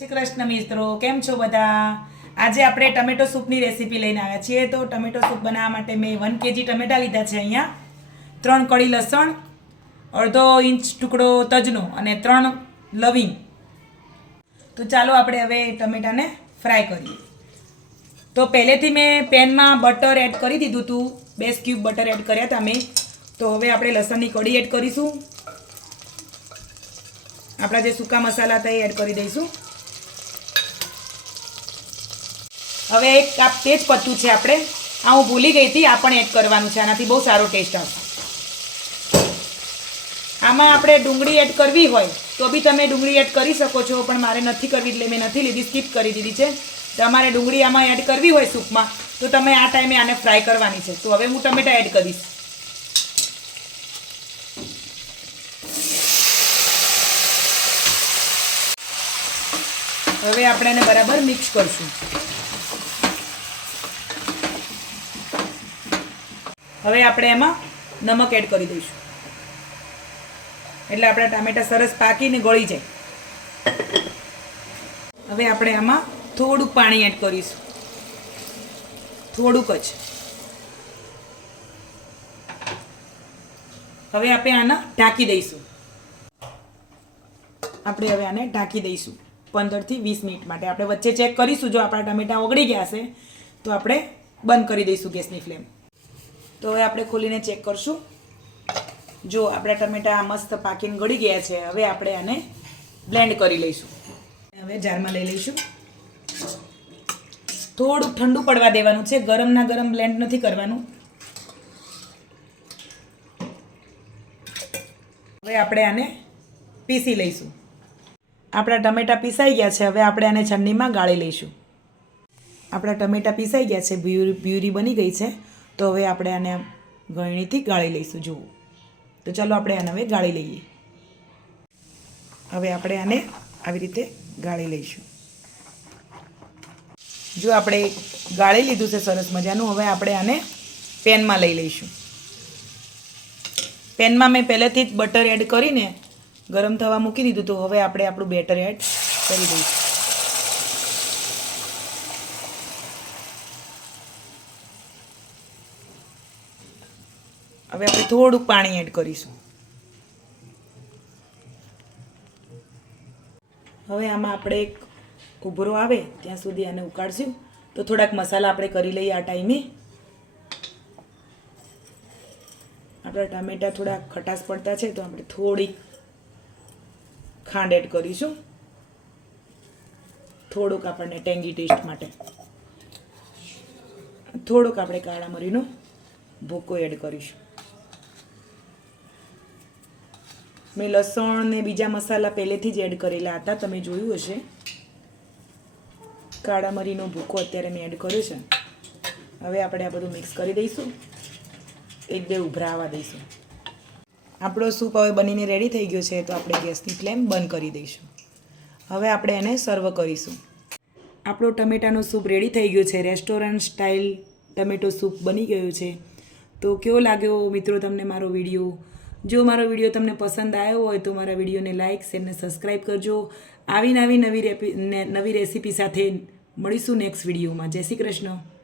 શ્રી કૃષ્ણ મિત્રો, કેમ છો બધા? આજે આપણે ટમેટો સૂપની રેસીપી લઈને આવ્યા છીએ. તો ટમેટો સૂપ બનાવવા માટે મેં વન કેજી ટમેટા લીધા છે અહીંયા. ત્રણ કળી લસણ, અડધો ઇંચ ટુકડો તજનો અને ત્રણ લવિંગ. તો ચાલો આપણે હવે ટમેટાને ફ્રાય કરીએ. તો પહેલેથી મેં પેનમાં બટર એડ કરી દીધું હતું. બે સ્ક્યુબ બટર એડ કર્યા હતા મેં. તો હવે આપણે લસણની કઢી એડ કરીશું. આપણા જે સૂકા મસાલા હતા એ એડ કરી દઈશું. હવે એક કાપ તેજ પત્તું છે આપણે. આ હું ભૂલી ગઈ હતી, આ પણ એડ કરવાનું છે. આનાથી બહુ સારો ટેસ્ટ આવશે. આમાં આપણે ડુંગળી એડ કરવી હોય, તો બી તમે ડુંગળી એડ કરી શકો છો, પણ મારે નથી કરવી એટલે મેં નથી લીધી, સ્કીપ કરી દીધી છે. તમારે ડુંગળી આમાં એડ કરવી હોય સૂપમાં, તો તમે આ ટાઈમે આને ફ્રાય કરવાની છે. તો હવે હું ટમેટા એડ કરીશ. હવે આપણે એને બરાબર મિક્સ કરશું. હવે આપણે એમાં નમક એડ કરી દઈશું. એટલે આપણા ટામેટા સરસ પાકીને ગળી જાય. હવે આપણે આમાં થોડુંક પાણી એડ કરીશું. થોડુંક જ. હવે આપણે આને ઢાંકી દઈશું. આપણે હવે આને ઢાંકી દઈશું પંદરથી વીસ મિનિટ માટે. આપણે વચ્ચે ચેક કરીશું જો આપણા ટામેટા ઓગળી ગયા હશે તો આપણે બંધ કરી દઈશું ગેસની ફ્લેમ. તો હવે આપણે ખોલીને ચેક કરશું. જો આપણા ટમેટા મસ્ત પાકીને ગળી ગયા છે, હવે આપણે આને બ્લેન્ડ કરી લઈશું. હવે જારમાં લઈ લઈશું. થોડુંક ઠંડુ પડવા દેવાનું છે ગરમના ગરમ બ્લેન્ડ નથી કરવાનું. હવે આપણે આને પીસી લઈશું. આપણા ટમેટા પીસાઈ ગયા છે, હવે આપણે આને છંડીમાં ગાળી લઈશું. આપણા ટમેટા પીસાઈ ગયા છે બ્યુરી બ્યુરી બની ગઈ છે. તો હવે આપણે આને ગળણીથી ગાળી લઈશું, જુઓ. તો ચાલો આપણે આને હવે ગાળી લઈએ. હવે આપણે આને આવી રીતે ગાળી લઈશું. જો આપણે ગાળી લીધું છે સરસ મજાનું, હવે આપણે આને પેનમાં લઈ લઈશું. પેનમાં મેં પહેલેથી જ બટર એડ કરીને ગરમ થવા મૂકી દીધું, તો હવે આપણે આપણું બેટર એડ કરી દઈશું. હવે આપણે થોડુંક પાણી એડ કરીશું. હવે આમાં આપણે એક ઉભરો આવે, ત્યાં સુધી આને ઉકાળશું. તો થોડાક મસાલા આપણે કરી લઈએ આ ટાઈમે. આપણા ટામેટા થોડા ખટાશ પડતા છે, તો આપણે થોડીક ખાંડ એડ કરીશું. થોડુંક આપણને ટેંગી ટેસ્ટ માટે. થોડુંક આપણે કાળા મરીનો ભૂકો એડ કરીશું. મેં લસણ ને બીજા મસાલા પહેલેથી જ એડ કરેલા હતા, તમે જોયું હશે. કાળા મરીનો ભૂકો અત્યારે મેં એડ કર્યો છે. હવે આપણે આ બધું મિક્સ કરી દઈશું. એક બે ઉભરા આવવા દઈશું. આપણો સૂપ હવે બનીને રેડી થઈ ગયો છે, તો આપણે ગેસની ફ્લેમ બંધ કરી દઈશું. હવે આપણે એને સર્વ કરીશું. આપણો ટમેટાનો સૂપ રેડી થઈ ગયો છે. રેસ્ટોરન્ટ સ્ટાઇલ ટમેટો સૂપ બની ગયો છે. તો કેવો લાગ્યો મિત્રો તમને મારો વીડિયો જો મારો વીડિયો તમને પસંદ આવ્યો હોય તો મારા વિડીયોને લાઇક, શેર અને સબસ્ક્રાઈબ કરજો. આવી નવી નવી રેપી નવી રેસીપી સાથે મળીશું નેક્સ્ટ વિડીયોમાં. જય શ્રી કૃષ્ણ.